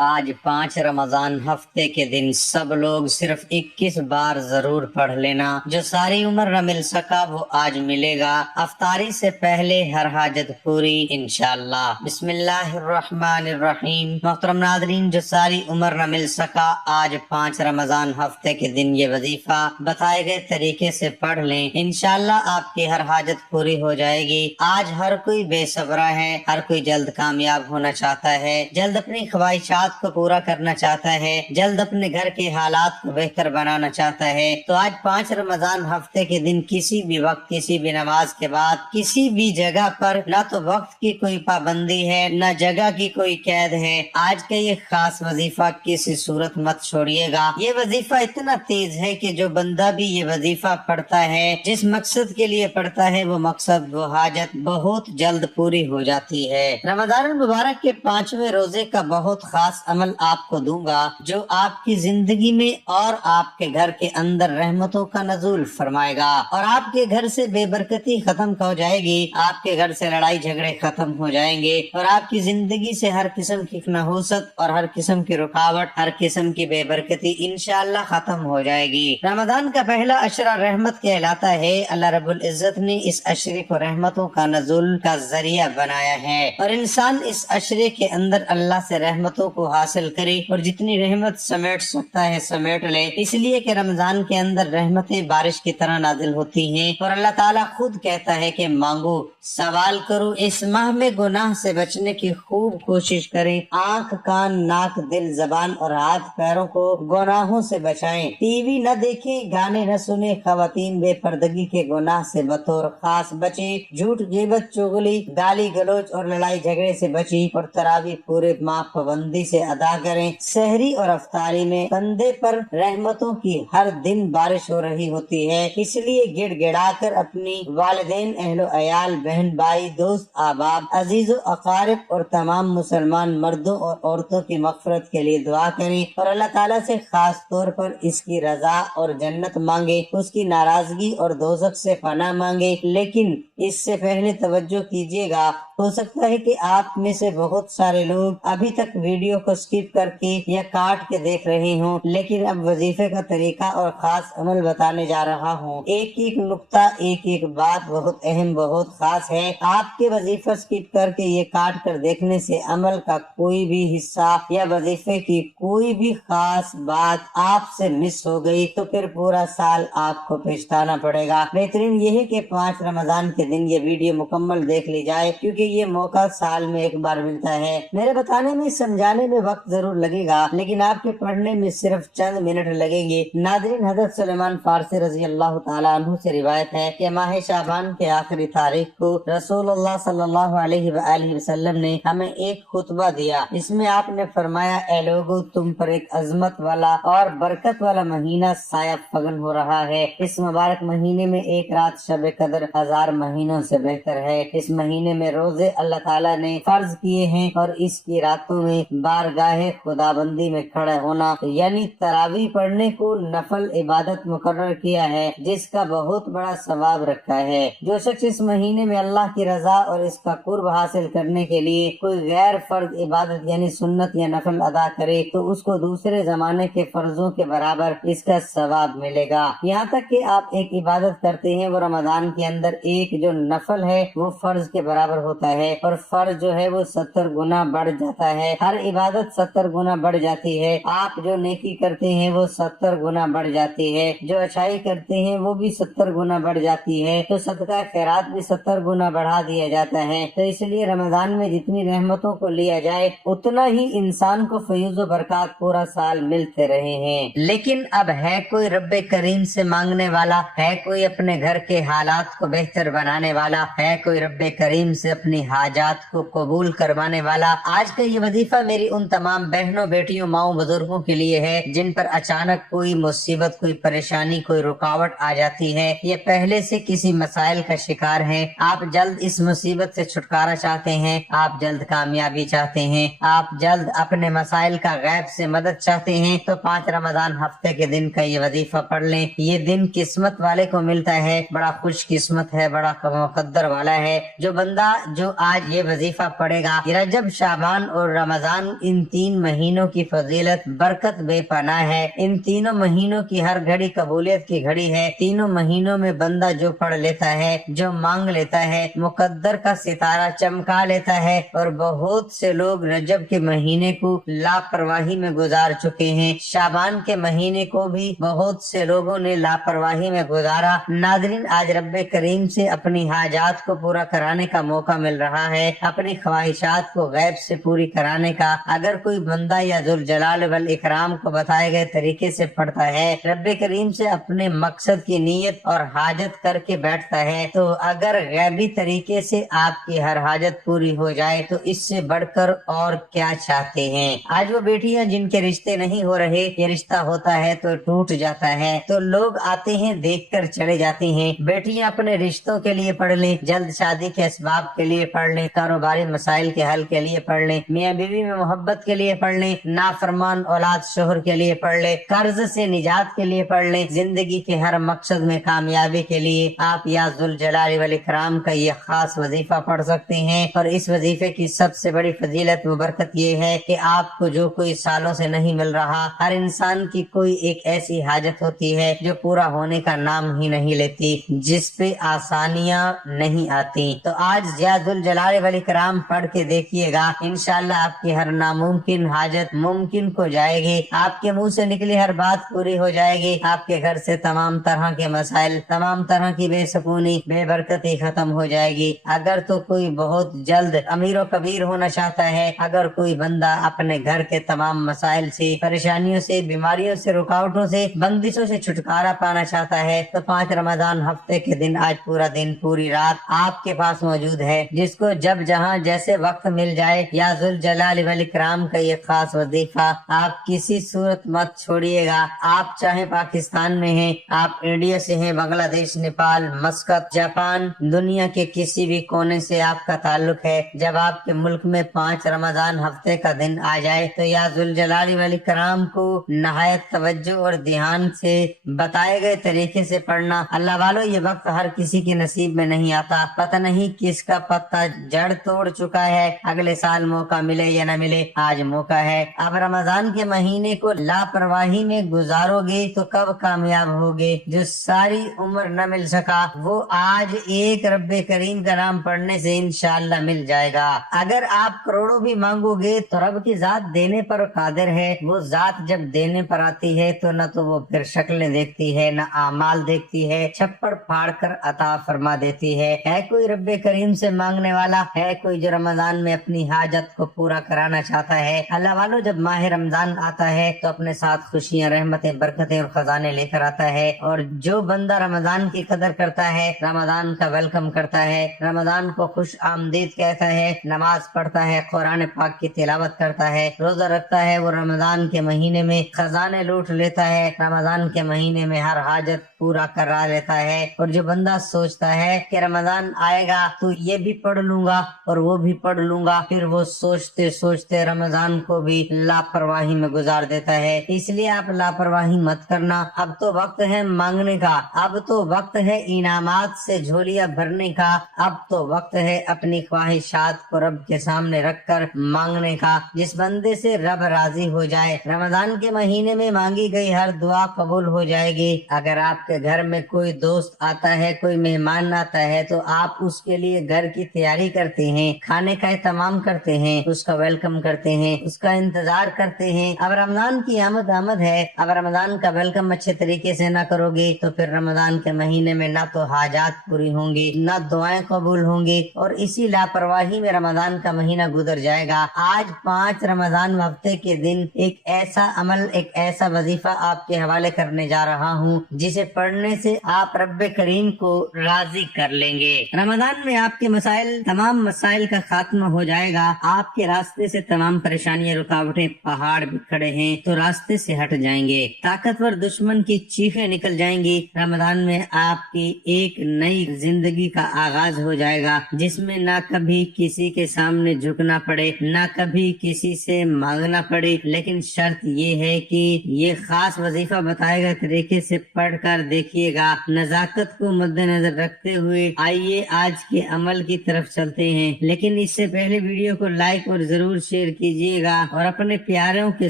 آج 5 رمضان ہفتے کے دن سب لوگ صرف 21 بار ضرور پڑھ لینا، جو ساری عمر نہ مل سکا وہ آج ملے گا۔ افطاری سے پہلے ہر حاجت پوری انشاءاللہ۔ بسم اللہ الرحمن الرحیم۔ محترم ناظرین، جو ساری عمر نہ مل سکا آج 5 رمضان ہفتے کے دن یہ وظیفہ بتائے گئے طریقے سے پڑھ لیں، انشاءاللہ آپ کی ہر حاجت پوری ہو جائے گی۔ آج ہر کوئی بے صبر ہے، ہر کوئی جلد کامیاب ہونا چاہتا ہے، جلد اپنی خواہشات کو پورا کرنا چاہتا ہے، جلد اپنے گھر کے حالات کو بہتر بنانا چاہتا ہے۔ تو آج 5 رمضان ہفتے کے دن کسی بھی وقت، کسی بھی نماز کے بعد، کسی بھی جگہ پر نہ تو وقت کی کوئی پابندی ہے نہ جگہ کی کوئی قید ہے، آج کا یہ خاص وظیفہ کسی صورت مت چھوڑیے گا۔ یہ وظیفہ اتنا تیز ہے کہ جو بندہ بھی یہ وظیفہ پڑھتا ہے، جس مقصد کے لیے پڑھتا ہے، وہ مقصد، وہ حاجت بہت جلد پوری ہو جاتی ہے۔ رمضان المبارک کے 5ویں روزے کا بہت خاص عمل آپ کو دوں گا، جو آپ کی زندگی میں اور آپ کے گھر کے اندر رحمتوں کا نزول فرمائے گا، اور آپ کے گھر سے بے برکتی ختم ہو جائے گی، آپ کے گھر سے لڑائی جھگڑے ختم ہو جائیں گے، اور آپ کی زندگی سے ہر قسم کی نحوست اور ہر قسم کی رکاوٹ، ہر قسم کی بے برکتی انشاءاللہ ختم ہو جائے گی۔ رمضان کا پہلا عشرہ رحمت کہلاتا ہے۔ اللہ رب العزت نے اس عشرے کو رحمتوں کا نزول کا ذریعہ بنایا ہے، اور انسان اس عشرے کے اندر اللہ سے رحمتوں کو حاصل کرے اور جتنی رحمت سمیٹ سکتا ہے سمیٹ لے، اس لیے کہ رمضان کے اندر رحمتیں بارش کی طرح نازل ہوتی ہیں، اور اللہ تعالیٰ خود کہتا ہے کہ مانگو، سوال کرو۔ اس ماہ میں گناہ سے بچنے کی خوب کوشش کریں، آنکھ، کان، ناک، دل، زبان اور ہاتھ پیروں کو گناہوں سے بچائیں، ٹی وی نہ دیکھیں، گانے نہ سنیں، خواتین بے پردگی کے گناہ سے بطور خاص بچیں، جھوٹ، غیبت، چغلی، گالی گلوچ اور لڑائی جھگڑے سے بچیں، اور تراویح پورے ماہ پابندی سے ادا کریں۔ سحری اور افطاری میں بندے پر رحمتوں کی ہر دن بارش ہو رہی ہوتی ہے، اس لیے گڑ گڑا کر اپنی والدین، اہل و عیال، بہن بھائی، دوست احباب، عزیز و اقارب اور تمام مسلمان مردوں اور عورتوں کی مغفرت کے لیے دعا کریں، اور اللہ تعالیٰ سے خاص طور پر اس کی رضا اور جنت مانگے، اس کی ناراضگی اور دوزخ سے پناہ مانگے۔ لیکن اس سے پہلے توجہ کیجیے گا، ہو سکتا ہے کہ آپ میں سے بہت سارے لوگ ابھی تک ویڈیو کو سکپ کر کے یا کاٹ کے دیکھ رہے ہوں، لیکن اب وظیفے کا طریقہ اور خاص عمل بتانے جا رہا ہوں۔ ایک ایک نقطہ، ایک ایک بات بہت اہم، بہت خاص ہے۔ آپ کے وظیفہ سکپ کر کے یہ کاٹ کر دیکھنے سے عمل کا کوئی بھی حصہ یا وظیفے کی کوئی بھی خاص بات آپ سے مس ہو گئی تو پھر پورا سال آپ کو پچھتانا پڑے گا۔ بہترین یہ ہے کہ 5 رمضان کے دن یہ ویڈیو مکمل دیکھ لی جائے، کیونکہ یہ موقع سال میں ایک بار ملتا ہے۔ میرے بتانے میں، سمجھانے میں وقت ضرور لگے گا، لیکن آپ کے پڑھنے میں صرف چند منٹ لگیں گے۔ ناظرین، حضرت سلیمان فارسی رضی اللہ تعالیٰ عنہ سے روایت ہے کہ ماہ شعبان کے آخری تاریخ کو رسول اللہ صلی اللہ علیہ وآلہ وسلم نے ہمیں ایک خطبہ دیا، اس میں آپ نے فرمایا، اے لوگو، تم پر ایک عظمت والا اور برکت والا مہینہ سایہ فگن ہو رہا ہے۔ اس مبارک مہینے میں ایک رات شب قدر 1000 مہینوں سے بہتر ہے۔ اس مہینے میں روزے اللہ تعالیٰ نے فرض کیے ہیں، اور اس کی راتوں میں بارگاہ خداوندی میں کھڑے ہونا یعنی تراویح پڑھنے کو نفل عبادت مقرر کیا ہے، جس کا بہت بڑا ثواب رکھا ہے۔ جو شخص اس مہینے میں اللہ کی رضا اور اس کا قرب حاصل کرنے کے لیے کوئی غیر فرض عبادت یعنی سنت یا نفل ادا کرے تو اس کو دوسرے زمانے کے فرضوں کے برابر اس کا ثواب ملے گا۔ یہاں تک کہ آپ ایک عبادت کرتے ہیں، وہ رمضان کے اندر ایک جو نفل ہے وہ فرض کے برابر ہوتا ہے، اور فرض جو ہے وہ 70 گنا بڑھ جاتا ہے۔ ہر عبادت 70 گنا بڑھ جاتی ہے۔ آپ جو نیکی کرتے ہیں وہ 70 گنا بڑھ جاتی ہے، جو اچھائی کرتے ہیں وہ بھی 70 گنا بڑھ جاتی ہے، تو صدقہ خیرات بھی 70 گنا بڑھا دیا جاتا ہے۔ تو اس لیے رمضان میں جتنی رحمتوں کو لیا جائے اتنا ہی انسان کو فیض و برکات پورا سال ملتے رہے ہیں۔ لیکن اب ہے کوئی رب کریم سے مانگنے والا؟ ہے کوئی اپنے گھر کے حالات کو بہتر بنانے والا؟ ہے کوئی رب کریم سے اپنی حاجات کو قبول کروانے والا؟ آج کا یہ وظیفہ میری ان تمام بہنوں، بیٹیوں، ماؤں، بزرگوں کے لیے ہے جن پر اچانک کوئی مصیبت، کوئی پریشانی، کوئی رکاوٹ آ جاتی ہے، یہ پہلے سے کسی مسائل کا شکار ہیں، آپ جلد اس مصیبت سے چھٹکارا چاہتے ہیں، آپ جلد کامیابی چاہتے ہیں، آپ جلد اپنے مسائل کا غیب سے مدد چاہتے ہیں، تو 5 رمضان ہفتے کے دن کا یہ وظیفہ پڑھ لیں۔ یہ دن قسمت والے کو ملتا ہے، بڑا خوش قسمت ہے، بڑا مقدر والا ہے جو بندہ جو آج یہ وظیفہ پڑھے گا۔ رجب، شعبان اور رمضان ان 3 महीनों की फजीलत बरकत बेपनाह है। इन तीनों महीनों की हर घड़ी कबूलियत की घड़ी है। तीनों महीनों में बंदा जो पढ़ लेता है, जो मांग लेता है, मुकद्दर का सितारा चमका लेता है। और बहुत से लोग रजब के महीने को लापरवाही में गुजार चुके हैं। शाबान के महीने को भी बहुत से लोगों ने लापरवाही में गुजारा। नाज़रीन, आज रब्बे करीम से अपनी हाजात को पूरा कराने का मौका मिल रहा है, अपनी ख्वाहिशात को गैब से पूरी कराने का। अगर कोई बंदा या जुल जलाल वल इकराम को बताए गए तरीके से पढ़ता है, रब्बे करीम से अपने मकसद की नीयत और हाजत करके बैठता है, तो अगर गैबी तरीके से आपकी हर हाजत पूरी हो जाए तो इससे बढ़कर और क्या चाहते हैं। आज वो बेटियां जिनके रिश्ते नहीं हो रहे, ये रिश्ता होता है तो टूट जाता है, तो लोग आते हैं देखकर चले जाते हैं। बेटियां अपने रिश्तों के लिए पढ़ लें, जल्द शादी के असबाब के लिए पढ़ लें, कारोबारी मसाइल के हल के लिए पढ़ लें, मियाँ बीवी में मोहब्बत के लिए पढ़ लें, नाफरमान औलाद शोहर के लिए पढ़ लें, कर्ज से निजात के लिए पढ़ लें, जिंदगी के हर मकसद में कामयाबी के लिए आप या जुल जलाल वल इकराम का ये खास वजीफा पढ़ सकते हैं। और इस वजीफे की सबसे बड़ी फजीलत व बरकत ये है कि आपको जो कोई सालों से नहीं मिल रहा, हर इंसान की कोई एक ऐसी हाजत होती है जो पूरा होने का नाम ही नहीं लेती, जिस पे आसानियां नहीं आती। तो आज या जुल जलाल वल इकराम पढ़ के देखिएगा, इंशाअल्लाह आपकी हर नामुमकिन हाजत मुमकिन हो जाएगी, आपके मुंह से निकली हर बात पूरी हो जाएगी, आपके घर से तमाम तरह के मसाइल, तमाम तरह की बेसकूनी, बेबरकती खत्म हो जाएगी। अगर तो कोई बहुत जल्द अमीर कबीर होना चाहता है, अगर कोई बंदा अपने घर के तमाम मसाइल से, परेशानियों से, बीमारियों से, रुकावटों से, बंदिशों से छुटकारा पाना चाहता है, तो 5 रमजान हफ्ते के दिन आज पूरा दिन पूरी रात आपके पास मौजूद है, जिसको जब जहां जैसे वक्त मिल जाए, या जुल जलाल वल इकराम का ये खास वजीफा आप किसी सूरत मत छोड़िएगा। आप चाहे पाकिस्तान में हैं, आप इंडिया से हैं, बांग्लादेश, नेपाल, मस्कत, जापान, दुनिया के किसी भी कोने से आपका ताल्लुक है, जब आपके मुल्क में 5 रमजान हफ्ते का दिन आ जाए तो या जुल जलाल वल इकराम को नहायत तवज्जो और ध्यान से बताए गए तरीके से पढ़ना। अल्लाह वालों, ये वक्त हर किसी के नसीब में नहीं आता, पता नहीं किसका पत्ता जड़ तोड़ चुका है, अगले साल मौका मिले या न मिले, आज मौका है। अब रमजान के महीने को लापरवाही में गुजारोगे तो कब कामयाब होगे। जो सारी उम्र न मिल सका वो आज एक रब्बे करीम का नाम पढ़ने से इंशाअल्लाह मिल जाएगा। अगर आप करोड़ों भी मांगोगे तो रब की जात देने पर कादिर है। वो जात जब देने पर आती है तो न तो वो फिर शक्लें देखती है, न आमाल देखती है, छप्पड़ फाड़ कर अता फरमा देती है। कोई रब्बे करीम से मांगने वाला है, कोई जो रमजान में अपनी हाजत को पूरा कराना चाहता है। अल्लाह वालों, जब माह रमजान आता है तो अपने साथ खुशियां, रहमतें, बरकतें और खजाने लेकर आता है। और जो बंदा रमजान की कदर करता है, रमजान का वेलकम करता है, रमजान को खुश आमदीद कहता है, नमाज पढ़ता है, कुरान पाक की तिलावत करता है, रोजा रखता है, वो रमजान के महीने में खजाने लूट लेता है, रमजान के महीने में हर हाजत पूरा करा लेता है। और जो बंदा सोचता है कि रमजान आएगा तो ये भी पढ़ लूंगा और वो भी पढ़ लूंगा, फिर वो सोचते सोचते रमजान को भी लापरवाही में गुजार देता है। इसलिए आप लापरवाही मत करना। अब तो वक्त है मांगने का, अब तो वक्त है इनामात से झोलियां भरने का, अब तो वक्त है अपनी ख्वाहिशात को रब के सामने रखकर मांगने का, जिस बंदे से रब राजी हो जाए। रमजान के महीने में मांगी गई हर दुआ कबूल हो जाएगी। अगर आपके घर में कोई दोस्त आता है, कोई मेहमान आता है, तो आप उसके लिए घर की तैयारी करते हैं, खाने का एहतमाम करते हैं, उसका वेलकम करते हैं, उसका इंतजार करते हैं। अब रमजान की आमद है, अब रमजान का वेलकम अच्छे तरीके से ना करोगे तो फिर रमजान के महीने में ना तो हाजात पूरी होंगी, ना दुआएं कबूल होंगी, और इसी लापरवाही में रमजान का महीना गुजर जाएगा। आज 5 रमजान हफ्ते के दिन एक ऐसा अमल, एक ऐसा वजीफा आपके हवाले करने जा रहा हूँ जिसे पढ़ने से आप रब्बे करीम को राजी कर लेंगे। रमजान में आपके मसाइल, तमाम मसाइल का खात्मा हो जाएगा। आपके रास्ते से तमाम परेशानियां, रुकावटें, पहाड़ भी खड़े हैं तो रास्ते से हट जाएंगे। ताकतवर दुश्मन की चीखें निकल जाएंगी। रमजान में आपकी एक नई जिंदगी का आगाज हो जाएगा, जिसमें ना कभी किसी के सामने झुकना पड़े, ना कभी किसी से मांगना पड़े। लेकिन शर्त ये है कि ये खास वजीफा बताए गए तरीके से पढ़ कर देखिएगा। नजाकत को मद्देनजर रखते हुए आइए आज के अमल की तरफ चलते हैं। लेकिन इससे पहले वीडियो को लाइक और जरूर शेयर शेयर कीजिएगा और अपने प्यारों के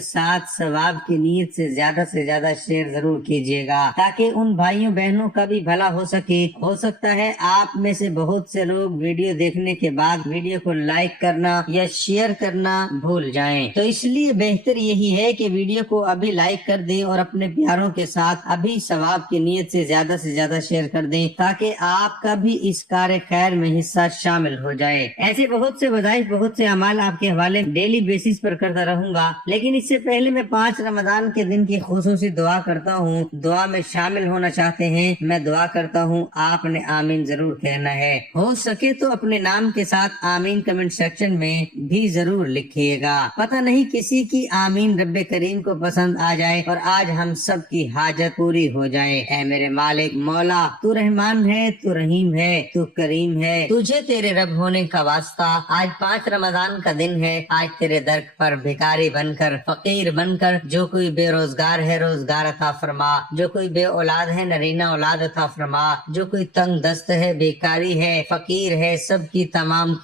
साथ सवाब की नीयत से ज्यादा शेयर जरूर कीजिएगा, ताकि उन भाइयों बहनों का भी भला हो सके। हो सकता है आप में से बहुत से लोग वीडियो देखने के बाद वीडियो को लाइक करना या शेयर करना भूल जाएं, तो इसलिए बेहतर यही है कि वीडियो को अभी लाइक कर दें और अपने प्यारों के साथ अभी सवाब की नीयत से ज्यादा शेयर कर दें, ताकि आपका भी इस कार्य खैर में हिस्सा शामिल हो जाए। ऐसे बहुत से वज़ाइफ, बहुत से अमाल आपके हवाले डेली बेसिस पर करता रहूंगा, लेकिन इससे पहले मैं 5 रमजान के दिन की खुसूसी दुआ करता हूँ। दुआ में शामिल होना चाहते हैं, मैं दुआ करता हूँ, आपने आमीन जरूर कहना है। हो सके तो अपने नाम के साथ आमीन कमेंट सेक्शन में भी जरूर लिखिएगा। पता नहीं किसी की आमीन रब्बे करीम को पसंद आ जाए और आज हम सब की हाजत पूरी हो जाए। ऐ मेरे मालिक मौला, तू रहमान है, तू रहीम है, तू करीम है, तुझे तेरे रब होने का वास्ता। आज 5 रमजान का दिन है, आज तेरे दर पर भिखारी बनकर, फकीर बनकर, जो कोई बेरोजगार है रोजगार अता फरमा, जो कोई बे औलाद है नरीना औलाद अता फरमा, जो कोई तंग दस्त है, बेकारी है, फकीर है, सब की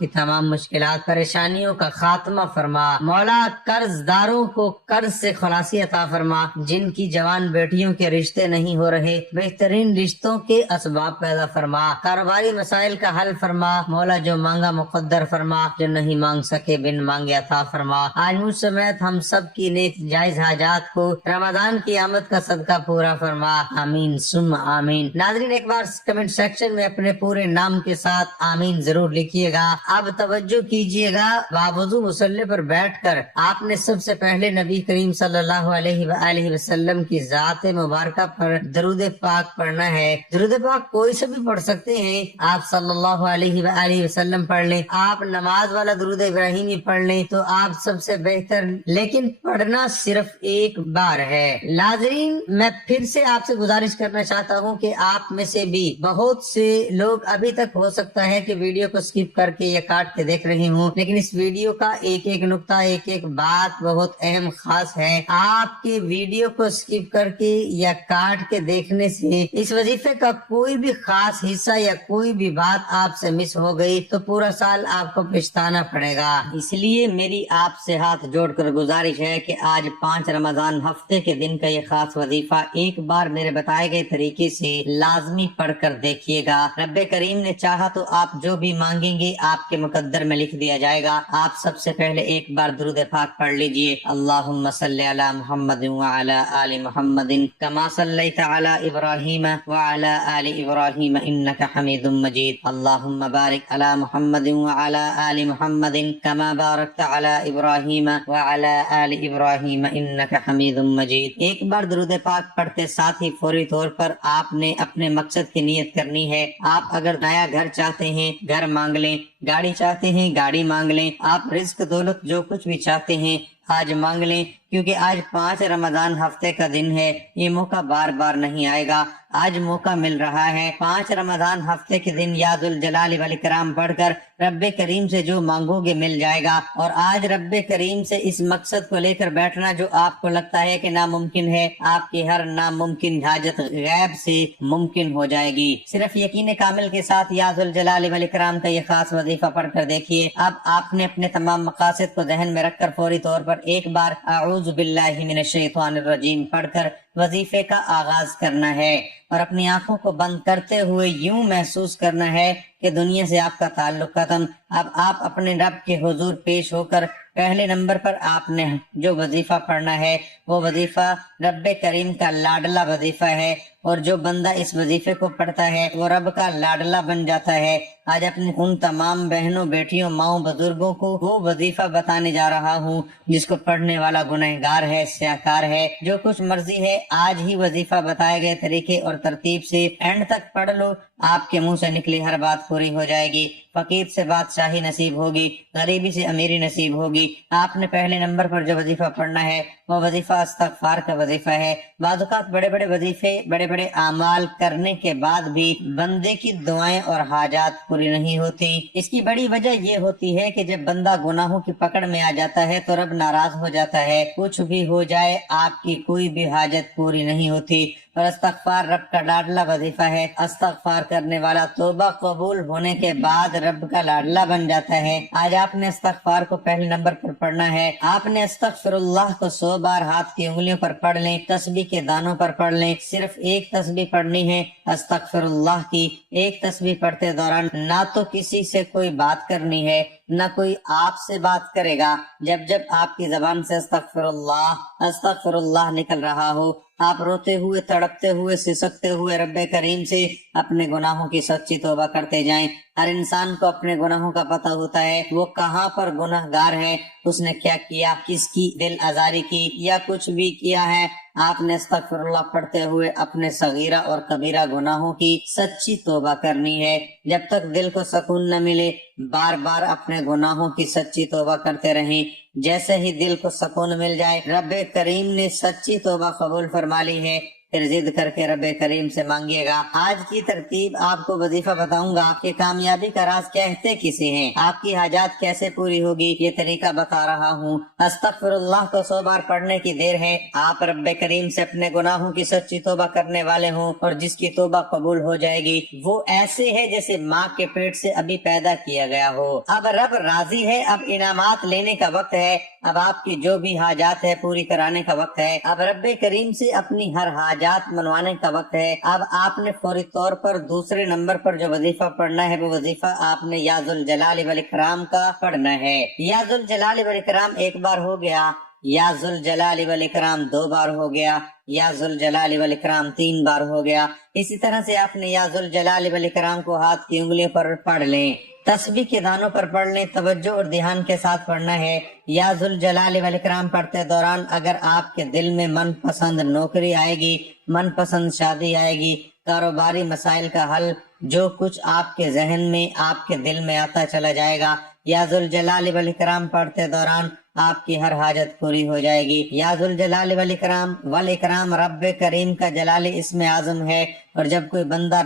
तमाम मुश्किलात परेशानियों का खात्मा फरमा। मौला, कर्जदारों को कर्ज से खलासी अता फरमा, जिनकी जवान बेटियों के रिश्ते नहीं हो रहे, बेहतरीन रिश्तों के असबाब पैदा फरमा, कारोबारी मसाइल का हल फरमा। मौला, जो मांगा मुकद्दर फरमा, जो नहीं मांग सके बिन मांगे अता फरमा। आज मुझ समेत हम सब की नेक जायज हाजात को रमजान की आमद का सदका पूरा फरमा। आमीन सुम आमीन। नाज़रीन, एक बार कमेंट सेक्शन में अपने पूरे नाम के साथ आमीन जरूर लिखिएगा। अब तवज्जो कीजिएगा, बावजूद मुसल्ले पर बैठकर आपने सबसे पहले नबी करीम सल्लल्लाहु अलैहि वसल्लम की जात मुबारक पर दरूद पाक पढ़ना है। दरूद पाक कोई से भी पढ़ सकते हैं, आप सल्लल्लाहु अलैहि वसल्लम पढ़ लें, आप नमाज वाला दरूद इब्राहिमी पढ़ लें तो आप सबसे बेहतर, लेकिन पढ़ना सिर्फ एक बार है। नाज़रीन, मैं फिर से आपसे गुजारिश करना चाहता हूँ कि आप में से भी बहुत से लोग अभी तक हो सकता है कि वीडियो को स्किप करके या काट के देख रहे हूँ, लेकिन इस वीडियो का एक एक नुक्ता, एक एक बात बहुत अहम खास है। आपके वीडियो को स्किप करके या काट के देखने से इस वजीफे का कोई भी खास हिस्सा या कोई भी बात आपसे मिस हो गई तो पूरा साल आपको पछताना पड़ेगा। इसलिए मेरी आपसे हाथ जोड़कर गुजारिश है कि आज 5 रमजान हफ्ते के दिन का ये खास वजीफा एक बार मेरे बताए गए तरीके से लाजमी पढ़कर देखिएगा। रब्बे करीम ने चाहा तो आप जो भी मांगेंगे आपके मुकद्दर में लिख दिया जाएगा। आप सबसे पहले एक बार दुरूद पाक पढ़ लीजिए। अल्लाहुम्मा सल्ली अला मुहम्मदिन व अला आलि मुहम्मदिन कमा सल्लैता अला इब्राहीम व अला आलि इब्राहीम इन्नका हमीदुम मजीद। अल्लाहुम्मा बारिक अला मुहम्मदिन व अला आलि मुहम्मदिन कमा बारकता अला इब्राहीम व अला आलि इब्राहीम इन्नका हमीदुम मजीद। एक बार दुरूद पाक पढ़ते साथ ही फौरी तौर पर आपने अपने मकसद की नियत करनी है। आप अगर नया घर चाहते हैं घर मांग लें, गाड़ी चाहते हैं गाड़ी मांग लें, आप रिस्क दौलत जो कुछ भी चाहते हैं आज मांग लें, क्योंकि आज 5 रमजान हफ्ते का दिन है। ये मौका बार बार नहीं आएगा, आज मौका मिल रहा है। 5 रमजान हफ्ते के दिन याजुल जलाल वल इकराम पढ़कर रब्बे करीम से जो मांगोगे मिल जाएगा। और आज रब्बे करीम से इस मकसद को लेकर बैठना जो आपको लगता है कि नामुमकिन है, आपकी हर नामुमकिन हाजत गैब से मुमकिन हो जाएगी। सिर्फ यकीन कामिल के साथ याजुल जलाल वल इकराम का ये खास वजीफा पढ़कर देखिए। अब आपने अपने तमाम मकासद को जहन में रखकर फौरी तौर पर एक बार अऊज़ु बिल्लाहि मिनश शैतानिर रजीम पढ़कर वजीफे का आगाज करना है और अपनी आंखों को बंद करते हुए यूं महसूस करना है कि दुनिया से आपका ताल्लुक खत्म। अब आप अपने रब के हुजूर पेश होकर पहले नंबर पर आपने जो वजीफा पढ़ना है वो वजीफा रब्बे करीम का लाडला वजीफा है, और जो बंदा इस वजीफे को पढ़ता है वो रब का लाडला बन जाता है। आज अपने उन तमाम बहनों बेटियों माओ बुजुर्गों को वो वजीफा बताने जा रहा हूँ जिसको पढ़ने वाला गुनहगार है, स्याकार है। जो कुछ मर्जी है आज ही वजीफा बताए गए तरीके और तरतीब से एंड तक पढ़ लो, आपके मुंह से निकली हर बात पूरी हो जाएगी। फकीर से बादशाही नसीब होगी, गरीबी से अमीरी नसीब होगी। आपने पहले नंबर पर जो वजीफा पढ़ना है वो वजीफा इस्तगफार का वजीफा है। बाज़-औक़ात बड़े बड़े वजीफे बड़े बड़े आमाल करने के बाद भी बंदे की दुआएं और हाजात पूरी नहीं होती। इसकी बड़ी वजह ये होती है कि जब बंदा गुनाहों की पकड़ में आ जाता है तो रब नाराज हो जाता है। कुछ भी हो जाए आपकी कोई भी हाजत पूरी नहीं होती। और इस्तगफार रब का लाडला वजीफा है। इस्तगफार करने वाला तौबा कबूल होने के बाद रब का लाडला बन जाता है। आज आपने इस्तगफार को पहले नंबर पर पढ़ना है। आपने अस्तगफिरुल्लाह को 100 बार हाथ की उंगलियों पर पढ़ लें, तस्बीह के दानों पर पढ़ लें। सिर्फ एक तस्बीह पढ़नी है अस्तगफिरुल्लाह की। एक तस्बीह पढ़ते दौरान ना तो किसी से कोई बात करनी है, न कोई आपसे बात करेगा। जब जब आपकी जबान से अस्तगफिरुल्लाह निकल रहा हो, आप रोते हुए, तड़पते हुए, सिसकते हुए रब्बे करीम से अपने गुनाहों की सच्ची तौबा करते जाएं। हर इंसान को अपने गुनाहों का पता होता है, वो कहाँ पर गुनहगार है, उसने क्या किया, किसकी दिल आजारी की या कुछ भी किया है। आपने अस्तगफिरुल्लाह पढ़ते हुए अपने सगीरा और कबीरा गुनाहों की सच्ची तौबा करनी है। जब तक दिल को सुकून न मिले, बार बार अपने गुनाहों की सच्ची तौबा करते रहें। जैसे ही दिल को सुकून मिल जाए, रब्बे करीम ने सच्ची तौबा कबूल फरमा ली है, फिर जिद करके रब्बे करीम से मांगिएगा। आज की तरतीब आपको वजीफा बताऊंगा कि कामयाबी का राज कहते किसे हैं, आपकी हाजात कैसे पूरी होगी, ये तरीका बता रहा हूँ। अस्तगफिरुल्लाह को 100 बार पढ़ने की देर है। आप रब्बे करीम से अपने गुनाहों की सच्ची तौबा करने वाले हों, और जिसकी तौबा कबूल हो जाएगी वो ऐसे है जैसे माँ के पेट से अभी पैदा किया गया हो। अब रब राजी है, अब इनामात लेने का वक्त है, अब आपकी जो भी हाजात है पूरी कराने का वक्त है। अब रब्बे करीम से अपनी हर हाजात मनवाने का वक्त है। अब आपने फौरी तौर पर दूसरे नंबर पर जो वजीफा पढ़ना है, वो वजीफा आपने या जुल जलाल वल इकराम का पढ़ना है। या जुल जलाल वल इकराम एक बार हो गया, या जुल जलाल वल इकराम 2 बार हो गया, या जुल जलाल वल इकराम 3 बार हो गया। इसी तरह से आपने या जुल जलाल वल इकराम को हाथ की उंगलियों पर पढ़ लें, तस्बीह के दानों पर पढ़ लें। तवज्जो और ध्यान के साथ पढ़ना है। या जुल जलाल वल इकराम पढ़ते दौरान अगर आपके दिल में मनपसंद नौकरी आएगी, मनपसंद शादी आएगी, कारोबारी मसाइल का हल, जो कुछ आपके जहन में, आपके दिल में आता चला जाएगा। या जुल जलाल वल इकराम पढ़ते दौरान आपकी हर हाजत पूरी हो जाएगी। या जुल जलाल वल इकराम रब्बे करीम का जलाल इसमें आजम है, और जब कोई बंदा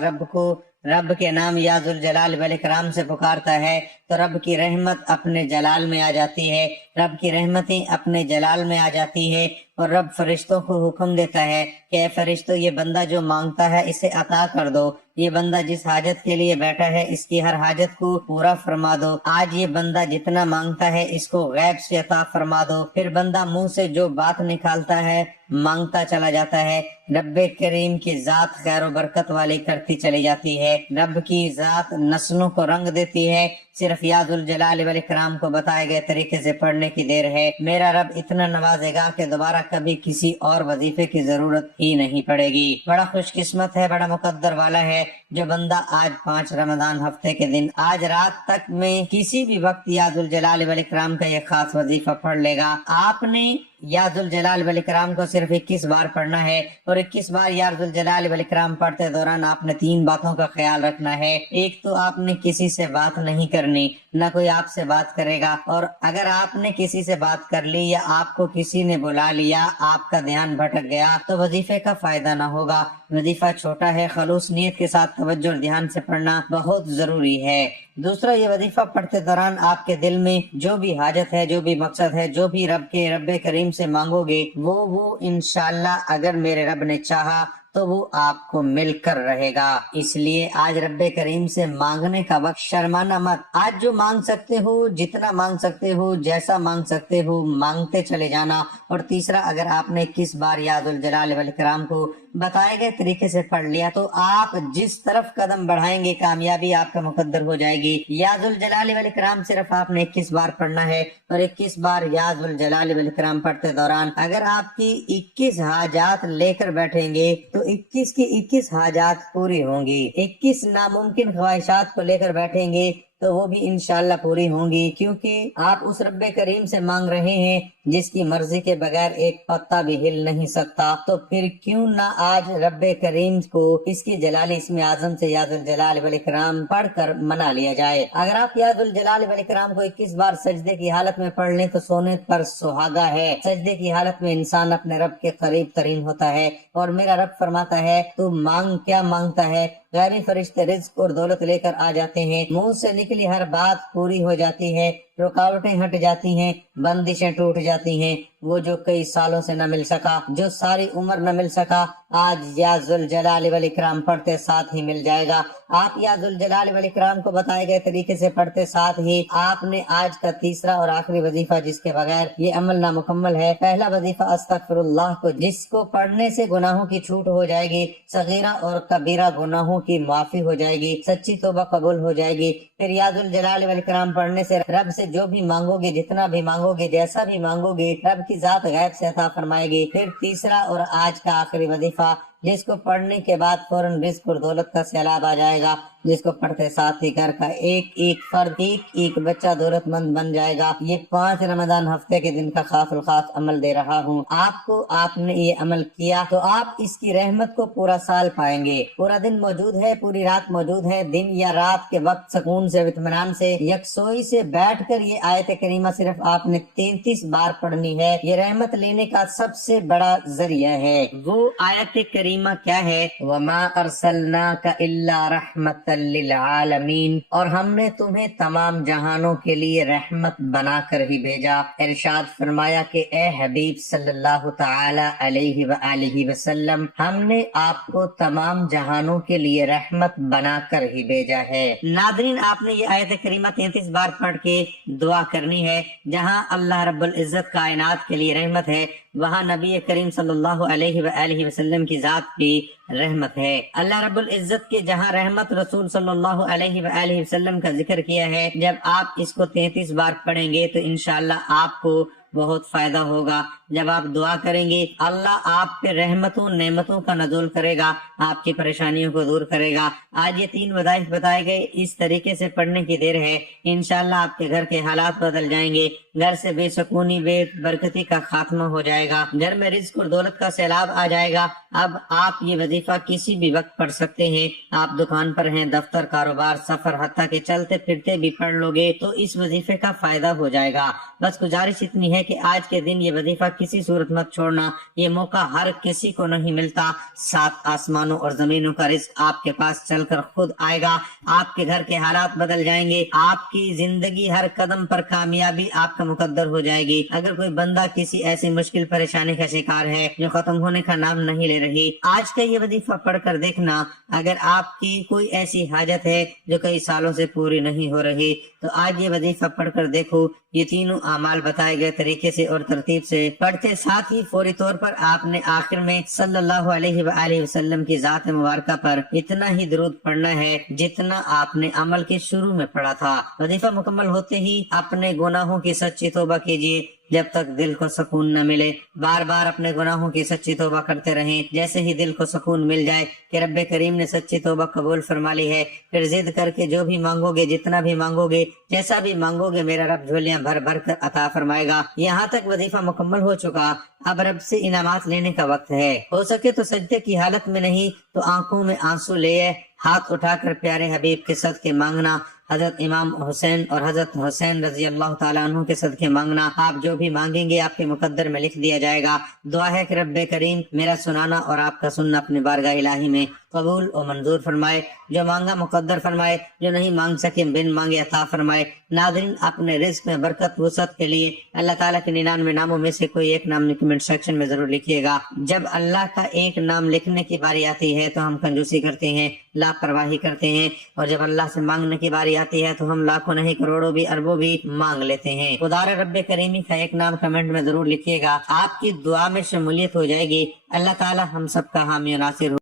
रब के नाम या जुल जलाल वल इकराम से पुकारता है तो रब की रहमत अपने जलाल में आ जाती है, रब की रहमतें अपने जलाल में आ जाती है। और रब फरिश्तों को हुक्म देता है कि ऐ फरिश्तों, ये बंदा जो मांगता है इसे अता कर दो, ये बंदा जिस हाजत के लिए बैठा है इसकी हर हाजत को पूरा फरमा दो। आज ये बंदा जितना मांगता है इसको गैब से अता फरमा दो। फिर बंदा मुंह से जो बात निकालता है मांगता चला जाता है। रब्बे करीम की जात खैर बरकत वाली करती चली जाती है। रब की जात नस्लों को रंग देती है। सिर्फ या जुल जलाल वल इकराम को बताए गए तरीके से पढ़ने की देर है। मेरा रब इतना नवाजेगा कि दोबारा कभी किसी और वजीफे की जरूरत ही नहीं पड़ेगी। बड़ा खुशकिस्मत है, बड़ा मुकद्दर वाला है जो बंदा आज 5 रमजान हफ्ते के दिन आज रात तक में किसी भी वक्त या जुल जलाल वल इकराम का ये खास वजीफा पढ़ लेगा। आपने या जुल जलाल वल इकराम को सिर्फ 21 बार पढ़ना है, और 21 बार या जुल जलाल वल इकराम पढ़ते दौरान आपने 3 बातों का ख्याल रखना है। एक तो आपने किसी से बात नहीं करनी, न कोई आपसे बात करेगा, और अगर आपने किसी से बात कर ली या आपको किसी ने बुला लिया, आपका ध्यान भटक गया तो वजीफे का फायदा न होगा। वजीफा छोटा है, खलूस नियत के साथ तवज्जो और ध्यान से पढ़ना बहुत जरूरी है। दूसरा, ये वजीफा पढ़ते दौरान आपके दिल में जो भी हाजत है, जो भी मकसद है, जो भी रब्बे करीम से मांगोगे वो इंशाअल्लाह अगर मेरे रब ने चाहा तो वो आपको मिलकर रहेगा। इसलिए आज रब्बे करीम से मांगने का वक्त, शर्माना मत। आज जो मांग सकते हो, जितना मांग सकते हो, जैसा मांग सकते हो, मांगते चले जाना। और तीसरा, अगर आपने 21 बार या जुल जलाल वल इकराम को बताए गए तरीके से पढ़ लिया तो आप जिस तरफ कदम बढ़ाएंगे कामयाबी आपका मुकद्दर हो जाएगी। या जुल जलाल वल इकराम सिर्फ आपने 21 बार पढ़ना है, और 21 बार या जुल जलाल वल इकराम पढ़ते दौरान अगर आपकी 21 हाजात लेकर बैठेंगे तो 21 की 21 हाजात पूरी होंगी। 21 नामुमकिन ख्वाहिशात को लेकर बैठेंगे तो वो भी इंशाअल्लाह पूरी होंगी, क्योंकि आप उस रब्बे करीम से मांग रहे हैं जिसकी मर्जी के बगैर एक पत्ता भी हिल नहीं सकता। तो फिर क्यों ना आज रब्बे करीम को इसकी जलाली इसमें आजम से यादुल जलाल वल इकराम पढ़कर मना लिया जाए। अगर आप यादुल जलाल वल इकराम को 21 बार सजदे की हालत में पढ़ लें तो सोने पर सुहागा है। सजदे की हालत में इंसान अपने रब के करीब तरीन होता है, और मेरा रब फरमाता है तू मांग क्या मांगता है। गैरी फरिश्ते रिज्क और दौलत लेकर आ जाते हैं, मुंह से निकली हर बात पूरी हो जाती है। रुकावटें हट जाती हैं, बंदिशें टूट जाती हैं। वो जो कई सालों से न मिल सका, जो सारी उम्र न मिल सका, आज या जुल जलाल वल इकराम पढ़ते साथ ही मिल जाएगा। आप या जुल जलाल वल इकराम को बताए गए तरीके से पढ़ते साथ ही आपने आज का तीसरा और आखिरी वजीफा, जिसके बगैर ये अमल नामुकम्मल है, पहला वजीफा अस्तगफिरुल्लाह को, जिसको पढ़ने से गुनाहों की छूट हो जाएगी, सगीरा और कबीरा गुनाहों की माफी हो जाएगी, सच्ची तौबा कबूल हो जाएगी। फिर या जुल जलाल वल इकराम पढ़ने से रब से जो भी मांगोगे, जितना भी मांगोगे, जैसा भी मांगोगे, रब की जात गैब से अता फरमाएगी। फिर तीसरा और आज का आखिरी वजीफा, जिसको पढ़ने के बाद फौरन रिस्क और दौलत का सैलाब आ जाएगा, जिसको पढ़ते साथ ही घर का एक एक फर्द, एक एक बच्चा दौलतमंद बन जाएगा। ये 5 रमजान हफ्ते के दिन का खास खास अमल दे रहा हूँ आपको। आपने ये अमल किया तो आप इसकी रहमत को पूरा साल पाएंगे। पूरा दिन मौजूद है, पूरी रात मौजूद है। दिन या रात के वक्त सुकून से, इत्मीनान से, यकसोई से बैठ कर ये आयत करीमा सिर्फ आपने 33 बार पढ़नी है। ये रहमत लेने का सबसे बड़ा जरिया है। वो आयत करीमा क्या है? वमा अरसलनाका इल्ला रहमतल लिल आलमीन, और हमने तुम्हें तमाम जहानों के लिए रहमत बनाकर ही भेजा। इरशाद फरमाया कि ए हबीब सल्लल्लाहु तआला अलैहि व आलिहि वसल्लम, हमने आपको तमाम जहानों के लिए रहमत बनाकर ही भेजा है। नादरीन, आपने ये आयत करीमा 33 बार पढ़ के दुआ करनी है। जहाँ अल्लाह रब्बुल इज्जत कायनात के लिए रहमत है, वहाँ नबी करीम सल्लल्लाहु अलैहि व आलिहि वसल्लम की जात भी रहमत है। अल्लाह रब्बुल इज्जत के जहाँ रहमत रसूल सल्लल्लाहु अलैहि व आलिहि वसल्लम का जिक्र किया है, जब आप इसको 33 बार पढ़ेंगे तो इंशाअल्लाह आपको बहुत फायदा होगा। जब आप दुआ करेंगे, अल्लाह आप पे रहमतों नेमतों का नज़ुल करेगा, आपकी परेशानियों को दूर करेगा। आज ये 3 वज़ाइफ बताए गए, इस तरीके से पढ़ने की देर है। इंशाअल्लाह आपके घर के हालात बदल जाएंगे। घर से बेसकूनी, बेबरकती का खात्मा हो जाएगा। घर में रिज्क और दौलत का सैलाब आ जाएगा। अब आप ये वजीफा किसी भी वक्त पढ़ सकते हैं। आप दुकान पर हैं, दफ्तर, कारोबार, सफर, हत्ता के चलते फिरते भी पढ़ लोगे तो इस वजीफे का फायदा हो जाएगा। बस गुजारिश इतनी है कि आज के दिन ये वजीफा किसी सूरत मत छोड़ना। ये मौका हर किसी को नहीं मिलता। 7 आसमानों और जमीनों का रिज्क आपके पास चलकर खुद आएगा। आपके घर के हालात बदल जाएंगे। आपकी जिंदगी हर कदम पर कामयाबी आपका मुकद्दर हो जाएगी। अगर कोई बंदा किसी ऐसी मुश्किल परेशानी का शिकार है जो खत्म होने का नाम नहीं ले रही, आज का ये वजीफा पढ़कर देखना। अगर आपकी कोई ऐसी हाजत है जो कई सालों से पूरी नहीं हो रही, तो आज ये वजीफा पढ़कर देखो। ये तीनों अमाल बताए गए तरीके से और तरतीब से पढ़ते साथ ही फौरी तौर पर आपने आखिर में सल्लल्लाहु अलैहि व आलिहि वसल्लम की जात मुबारका पर इतना ही दरूद पढ़ना है जितना आपने अमल के शुरू में पढ़ा था। वजीफा मुकम्मल होते ही अपने गुनाहों की सच्ची तौबा कीजिए जब तक दिल को सुकून न मिले। बार बार अपने गुनाहों की सच्ची तौबा करते रहें। जैसे ही दिल को सुकून मिल जाए कि रब्बे करीम ने सच्ची तौबा कबूल फरमा ली है, फिर जिद करके जो भी मांगोगे, जितना भी मांगोगे, जैसा भी मांगोगे, मेरा रब झोलियां भर भर कर अता फरमाएगा। यहाँ तक वजीफा मुकम्मल हो चुका। अब रब से इनामात लेने का वक्त है। हो सके तो सजदे की हालत में नहीं तो आंखों में आंसू ले हाथ उठाकर प्यारे हबीब के सदके मांगना। हजरत इमाम हुसैन और हजरत हुसैन रजी अल्लाह ताला अन्हु के सदके मांगना। आप जो भी मांगेंगे आपके मुकद्दर में लिख दिया जाएगा। दुआ है कि रब्बे करीम मेरा सुनाना और आपका सुनना अपने बारगाह इलाही में कबूल और मंजूर फरमाए। जो मांगा मुकद्दर फरमाए, जो नहीं मांग सके बिन मांगे अता फरमाए। नाज़रीन, अपने रिज़्क में बरकत वसअत के लिए अल्लाह ताला के 99 नामों में से कोई एक नाम कमेंट सेक्शन में जरूर लिखिएगा। जब अल्लाह का एक नाम लिखने की बारी आती है तो हम कंजूसी करते हैं, लापरवाही करते हैं, और जब अल्लाह से मांगने की बारी आती है तो हम लाखों नहीं करोड़ों भी अरबों भी मांग लेते हैं। खुदार रब्बे करीमी का एक नाम कमेंट में जरूर लिखिएगा। आपकी दुआ में शमूलियत हो जाएगी। अल्लाह ताला हम सबका हामी और नासिर हो।